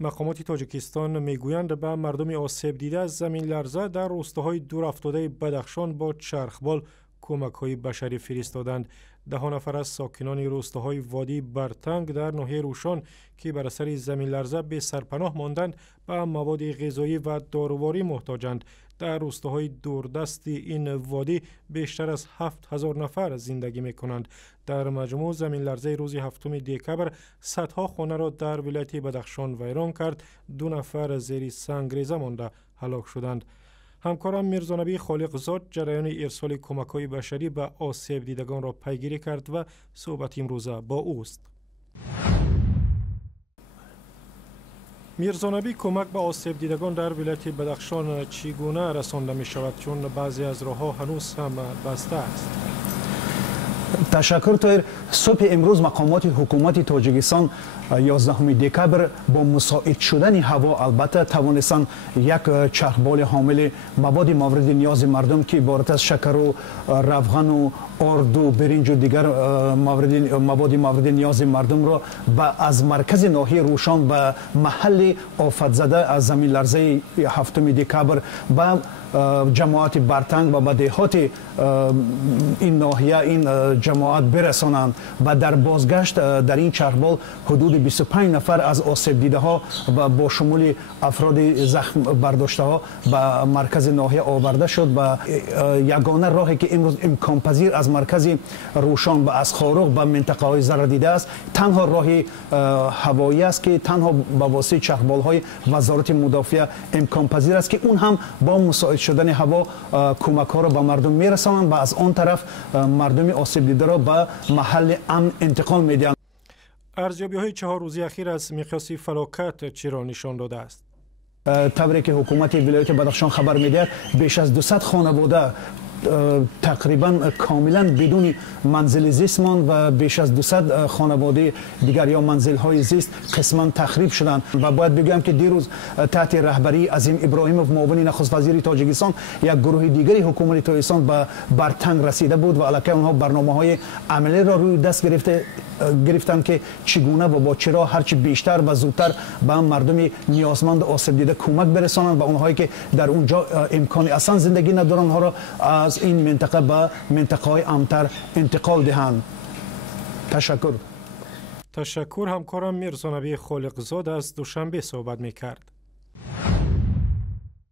مقامات تاجیکستان میگویند به مردم آسیب دیده از زمین لرزه در روستاهای دور افتاده بدخشان با چرخبال کمک‌های بشری فرستادند. 10 نفر از ساکنان روستاهای وادی برتنگ در ناحیه روشان که بر اثر زمین لرزه به سرپناه ماندند به مواد غذایی و داروواری محتاجند. در روستاهای دوردست این وادی بیشتر از 7000 نفر زندگی می کنند. در مجموع زمین لرزه روز 7 دکبر صدها خانه را در ولایت بدخشان ویران کرد. 2 نفر زیر سنگریزه مانده هلاک شدند. همکارم میرزانبی خالقزاد جریان ارسال کمک‌های بشری به آسیب دیدگان را پیگیری کرد و صحبت امروزه با اوست. میرزانبی، کمک به آسیب دیدگان در ولایت بدخشان چگونه رسانده می شود چون بعضی از راه‌ها هنوز هم بسته است؟ تشکر طاهر. صبح امروز مقامات حکومت تاجیکستان 11 دکبر با مساعد شدن هوا البته توانستند یک چرخبال حامل مواد مورد نیاز مردم که عبارت از شکر و روغن و آرد و برنج و دیگر مواد مورد نیاز مردم را از مرکز ناحیه روشان به محل آفت زده از زمین لرزه 7 دکبر و جماعت برتنگ و بدهات این ناحیه این جماعت برسانند و در بازگشت در این چرخبال حدود 25 نفر از آسیب دیده ها و با شمول افراد زخم برداشته ها به مرکز ناحیه آورده شد و یگانه راهی که امروز امکان پذیر از مرکز روشان به اسخارق به منطقه های ضرر دیده است تنها راه هوایی است که تنها با واسطه چرخبال های وزارت مدافع امکان پذیر است که اون هم با مساعد شدن هوا کمک ها را به مردم میرسانند و از آن طرف مردم آسیب دیده را به محل امن انتقال میدهند. ارزیابی‌های 4 روزه اخیر از مقیاس فلاکت چی را نشان داده است؟ طوری که حکومت ولایت بدخشان خبر میدهد بیش از 200 خانواده تقریبا کاملا بدون منزل زیست ماند و بیش از 200 خانواده دیگر یا منزل های زیست قسما تخریب شدند و باید بگم که دیروز تحت رهبری عظیم ابراهیموف معاون نخست وزیر تاجیکستان یک گروه دیگری حکومت تاجیکستان به برتنگ رسیده بود و البته آنها برنامه‌های عملی را روی دست گرفتند که چگونه و با چرا هرچی بیشتر و زودتر به مردم نیازمند آسیب دیده کمک برسانند و اونهایی که در اونجا امکان اصلا زندگی ندارند آنها را از این منطقه به منطقه های امن‌تر انتقال دهند. تشکر. همکارم میرزانبی خالقزاد از دوشنبه صحبت میکرد.